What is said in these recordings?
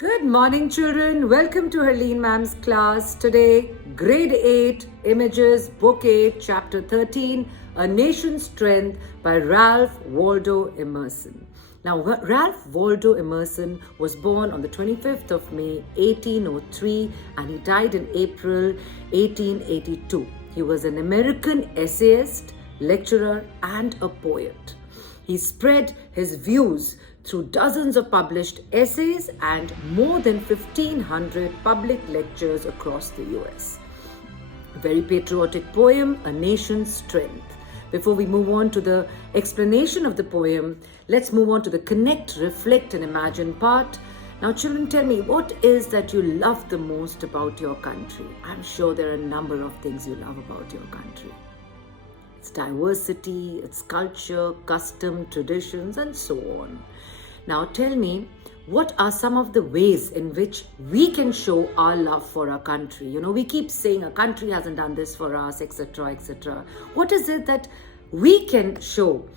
Good morning, children. Welcome to HARLEEN ma'am's class. Today, grade 8, images, book 8, chapter 13, A Nation's Strength by Ralph Waldo Emerson. Now, Ralph Waldo Emerson was born on the 25th of May, 1803, and he died in April 1882. He was an American essayist, lecturer, and a poet. He spread his views through dozens of published essays and more than 1,500 public lectures across the US. A very patriotic poem, A Nation's Strength. Before we move on to the explanation of the poem, let's move on to the connect, reflect, and imagine part. Now, children, tell me, what is that you love the most about your country? I'm sure there are a number of things you love about your country. Its diversity, its culture, custom, traditions, and so on. Now tell me, what are some of the ways in which we can show our love for our country? You know, we keep saying our country hasn't done this for us, etc., etc. What is it that we can show?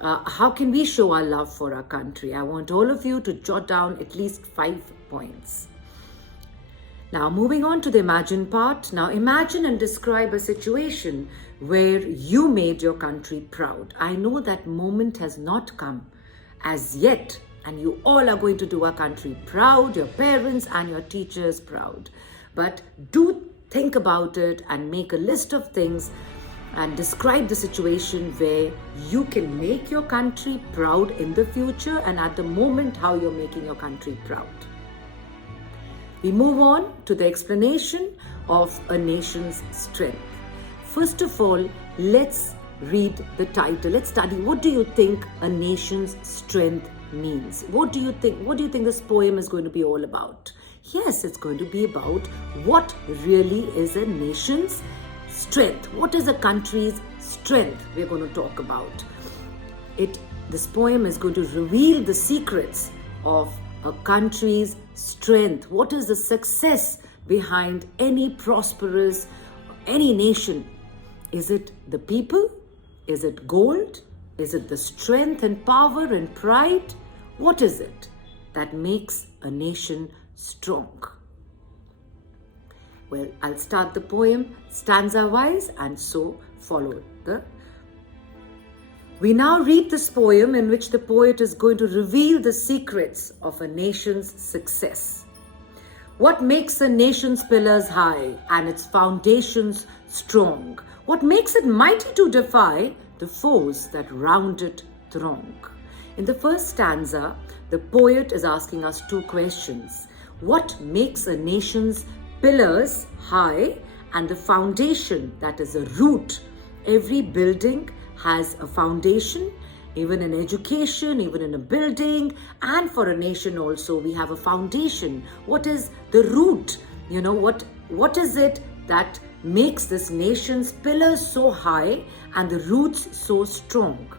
How can we show our love for our country? I want all of you to jot down at least 5 points. Now, moving on to the imagine part. Now, imagine and describe a situation where you made your country proud. I know that moment has not come as yet, and you all are going to do our country proud, your parents and your teachers proud. But do think about it and make a list of things and describe the situation where you can make your country proud in the future and at the moment how you're making your country proud. We move on to the explanation of A Nation's Strength. First of all, let's read the title. Let's study. What do you think a nation's strength means? What do you think this poem is going to be all about? Yes, it's going to be about what really is a nation's strength. What is a country's strength? We're going to talk about it. This poem is going to reveal the secrets of a country's strength. What is the success behind any prosperous, any nation? Is it the people? Is it gold? Is it the strength and power and pride? What is it that makes a nation strong? Well, I'll start the poem stanza-wise and so follow the. We now read this poem in which the poet is going to reveal the secrets of a nation's success. What makes a nation's pillars high and its foundations strong? What makes it mighty to defy the foes that round it throng? In the first stanza, the poet is asking us 2 questions. What makes a nation's pillars high and the foundation, that is a root? Every building has a foundation, even in education, even in a building, and for a nation also, we have a foundation. What is the root? You know, what is it that makes this nation's pillars so high and the roots so strong?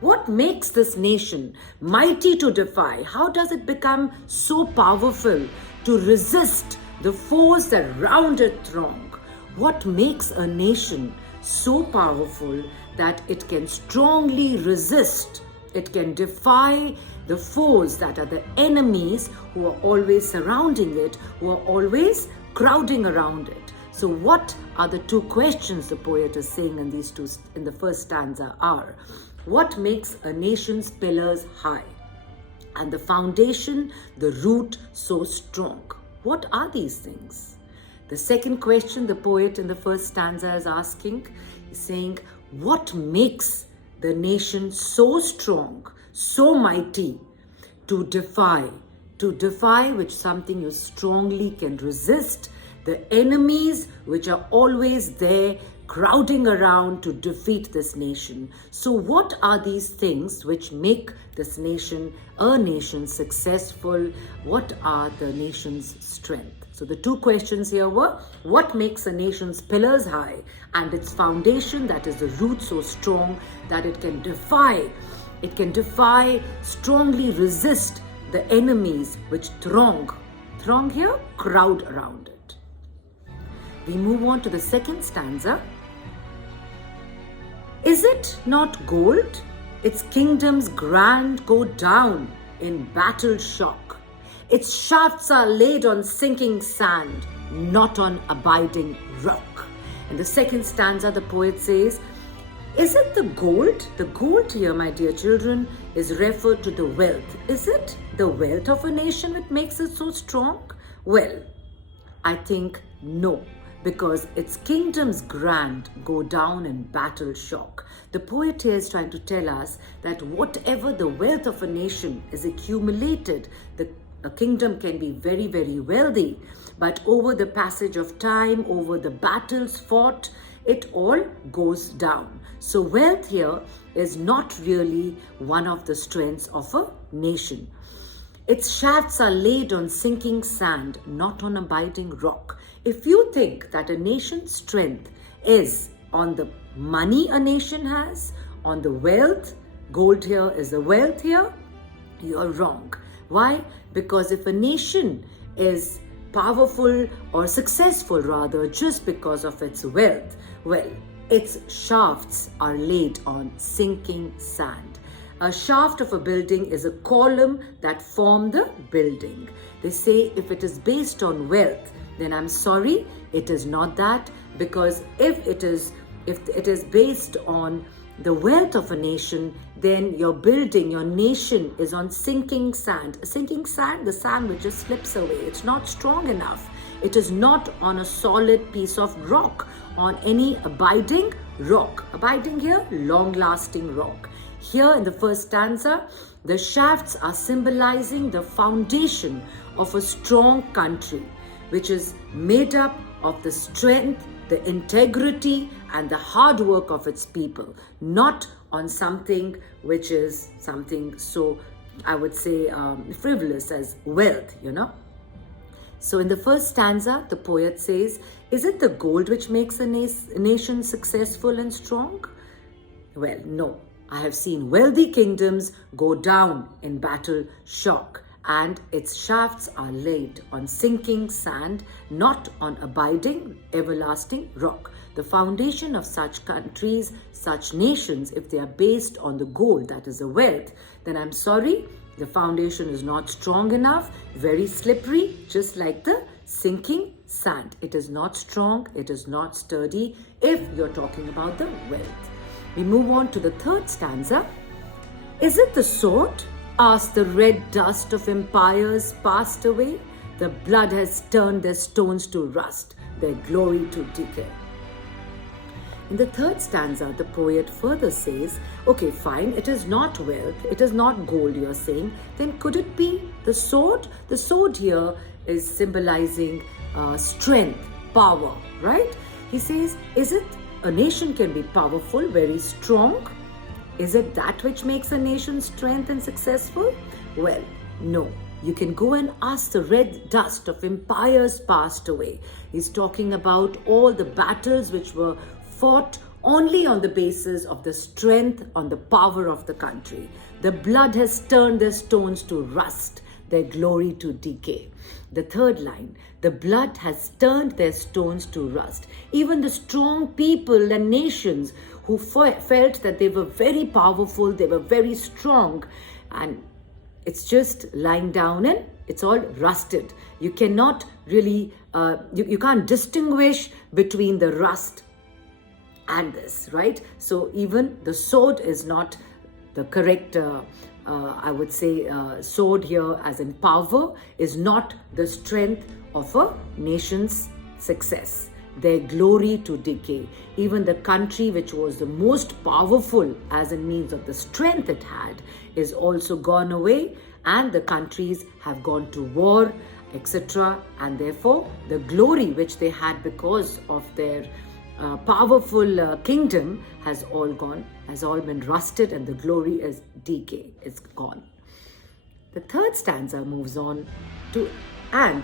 What makes this nation mighty to defy? How does it become so powerful to resist the foes that round it throng? What makes a nation so powerful that it can strongly resist, it can defy the foes that are the enemies who are always surrounding it, who are always crowding around it? So what are the 2 questions the poet is saying in these 2 in the first stanza are: what makes a nation's pillars high and the foundation, the root, so strong? What are these things? The second question the poet in the first stanza is asking is saying, what makes the nation so strong, so mighty to defy? To defy which something you strongly can resist, the enemies which are always there crowding around to defeat this nation. So what are these things which make this nation a nation successful? What are the nation's strength? So the 2 questions here were, what makes a nation's pillars high and its foundation, that is the root, so strong that it can defy, strongly resist the enemies which throng here, crowd around it. We move on to the second stanza. Is it not gold? Its kingdoms grand go down in battle shock. Its shafts are laid on sinking sand, not on abiding rock. In the second stanza, the poet says, is it the gold? The gold here, my dear children, is referred to the wealth. Is it the wealth of a nation which makes it so strong? Well, I think no, because its kingdoms grand go down in battle shock. The poet here is trying to tell us that whatever the wealth of a nation is accumulated, a kingdom can be very, very wealthy, but over the passage of time, over the battles fought, it all goes down. So wealth here is not really one of the strengths of a nation. Its shafts are laid on sinking sand, not on abiding rock. If you think that a nation's strength is on the money a nation has, on the wealth, gold here is the wealth here, you're wrong. Why? Because if a nation is powerful or successful rather just because of its wealth, well, its shafts are laid on sinking sand. A shaft of a building is a column that form the building. They say if it is based on wealth, then I'm sorry, it is not that, because if it is based on the wealth of a nation, then your building, your nation is on sinking sand. Sinking sand, the sand which just slips away. It's not strong enough. It is not on a solid piece of rock, on any abiding rock. Abiding here, long-lasting rock. Here in the first stanza, the shafts are symbolizing the foundation of a strong country, which is made up of the strength, the integrity, and the hard work of its people, not on something which is something so, I would say, frivolous as wealth, So in the first stanza, the poet says, is it the gold which makes a nation successful and strong? Well, no. I have seen wealthy kingdoms go down in battle shock, and its shafts are laid on sinking sand, not on abiding, everlasting rock. The foundation of such countries, such nations, if they are based on the gold, that is the wealth, then I'm sorry, the foundation is not strong enough, very slippery, just like the sinking sand. It is not strong, it is not sturdy if you're talking about the wealth. We move on to the third stanza. Is it the sword? As the red dust of empires passed away, the blood has turned their stones to rust, their glory to decay. In the third stanza, the poet further says, okay, fine, it is not wealth, it is not gold, you're saying. Then could it be the sword? The sword here is symbolizing strength, power, right? He says, is it a nation can be powerful, very strong? Is it that which makes a nation strength and successful? Well, no. You can go and ask the red dust of empires passed away. He's talking about all the battles which were fought only on the basis of the strength, on the power of the country. The blood has turned their stones to rust, their glory to decay. The third line, the blood has turned their stones to rust. Even the strong people and nations who felt that they were very powerful, they were very strong, and it's just lying down and it's all rusted. You cannot really, you can't distinguish between the rust and this, right? So even the sword is not the correct, I would say, sword here as in power is not the strength of a nation's success. Their glory to decay. Even the country which was the most powerful as in means of the strength it had is also gone away, and the countries have gone to war, etc. And therefore the glory which they had because of their powerful kingdom has all been rusted, and the glory is decay, it's gone. The third stanza moves on to, and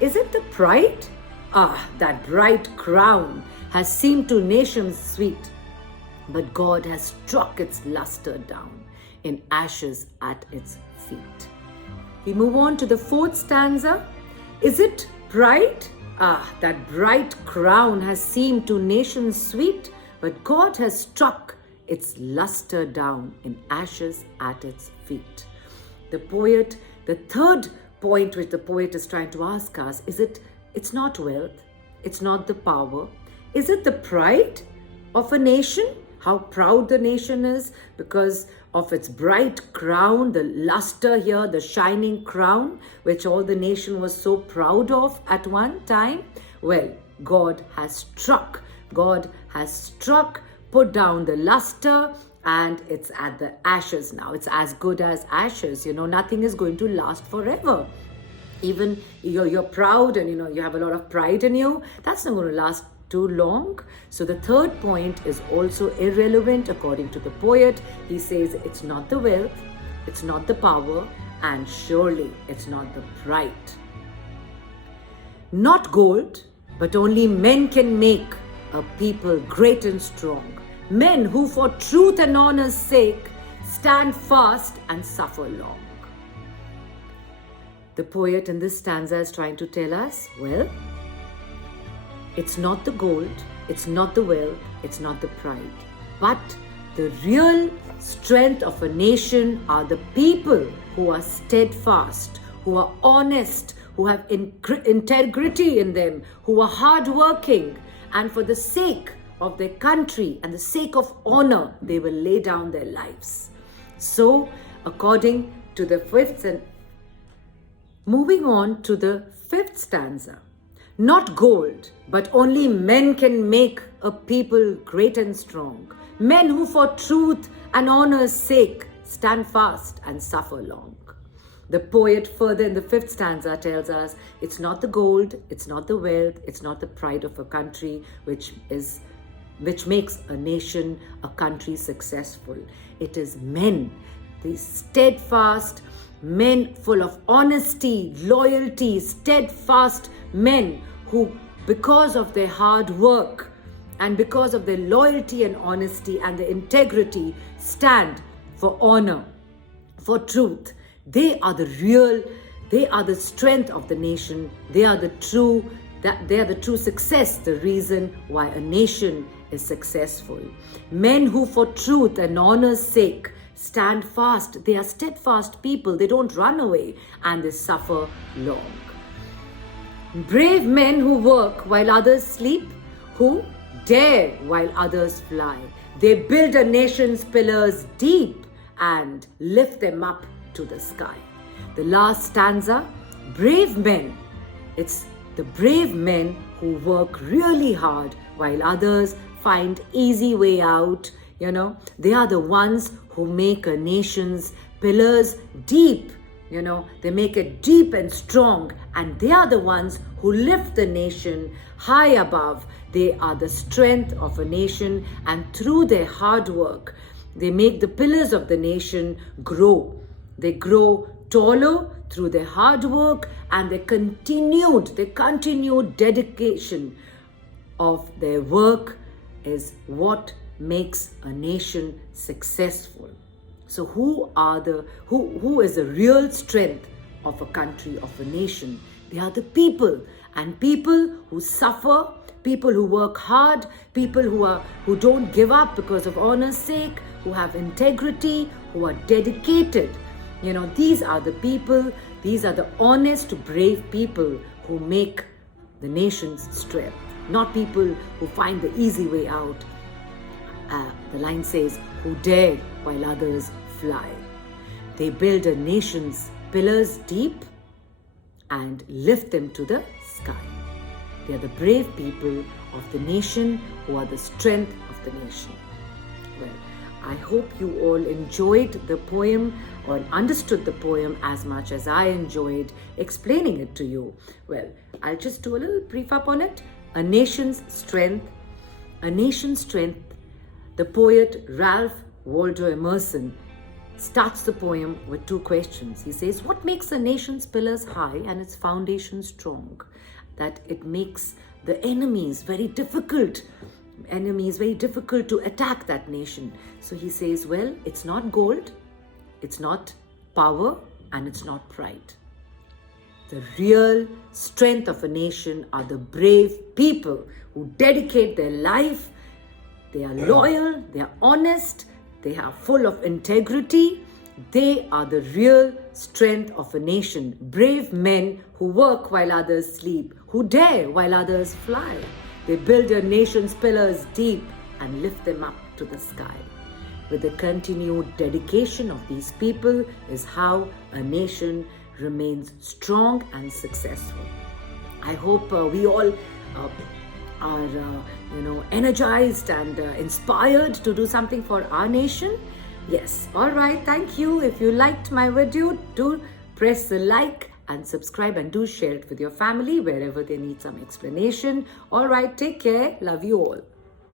is it the pride? Ah, that bright crown has seemed to nations sweet, but God has struck its luster down in ashes at its feet. We move on to the fourth stanza. Is it pride? Ah, that bright crown has seemed to nations sweet, but God has struck its luster down in ashes at its feet. The poet, the third point which the poet is trying to ask us, it's not wealth, it's not the power. Is it the pride of a nation? How proud the nation is because of its bright crown, the luster here, the shining crown, which all the nation was so proud of at one time? Well, God has struck, put down the luster, and it's at the ashes now. It's as good as ashes. Nothing is going to last forever. Even you're proud and you have a lot of pride in you, that's not going to last too long. So the third point is also irrelevant according to the poet. He says it's not the wealth, it's not the power, and surely it's not the pride. Not gold, but only men can make a people great and strong. Men who for truth and honor's sake stand fast and suffer long. The poet in this stanza is trying to tell us, well, it's not the gold, it's not the wealth, it's not the pride, but the real strength of a nation are the people who are steadfast, who are honest, who have integrity in them, who are hardworking, and for the sake of their country and the sake of honor, they will lay down their lives. So, according to the moving on to the fifth stanza. Not gold, but only men can make a people great and strong. Men who for truth and honor's sake stand fast and suffer long. The poet further in the fifth stanza tells us it's not the gold, it's not the wealth, it's not the pride of a country which makes a nation, a country successful. It is men, these steadfast men full of honesty, loyalty, steadfast men who, because of their hard work and because of their loyalty and honesty and their integrity, stand for honor, for truth. They are the strength of the nation. They are the true success, the reason why a nation is successful. Men who for truth and honor's sake stand fast. They are steadfast people. They don't run away and they suffer long. Brave men who work while others sleep, who dare while others fly. They build a nation's pillars deep and lift them up to the sky. The last stanza, brave men. It's the brave men who work really hard while others find easy way out. They are the ones who make a nation's pillars deep. They make it deep and strong, and they are the ones who lift the nation high above. They are the strength of a nation, and through their hard work, they make the pillars of the nation grow. They grow taller through their hard work and their continued dedication of their work is what makes a nation successful. So who is the real strength of a country, of a nation? They are the people, and people who suffer, people who work hard, people who don't give up because of honor's sake, who have integrity, who are dedicated. These are the people, these are the honest, brave people who make the nation's strength, not people who find the easy way out. The line says, who dare while others fly. They build a nation's pillars deep and lift them to the sky. They are the brave people of the nation who are the strength of the nation. Well, I hope you all enjoyed the poem or understood the poem as much as I enjoyed explaining it to you. Well, I'll just do a little brief up on it. A nation's strength. The poet Ralph Waldo Emerson starts the poem with two questions. He says, what makes a nation's pillars high and its foundation strong? That it makes the enemies very difficult to attack that nation. So he says, well, it's not gold, it's not power, and it's not pride. The real strength of a nation are the brave people who dedicate their life. They are loyal, they are honest, they are full of integrity, They are the real strength of a nation. Brave men who work while others sleep, who dare while others fly. They build a nation's pillars deep and lift them up to the sky. With the continued dedication of these people is how a nation remains strong and successful. I hope we all are energized and inspired to do something for our nation. Yes, all right, thank you. If you liked my video, do press the like and subscribe, and do share it with your family wherever they need some explanation. All right, take care. Love you all.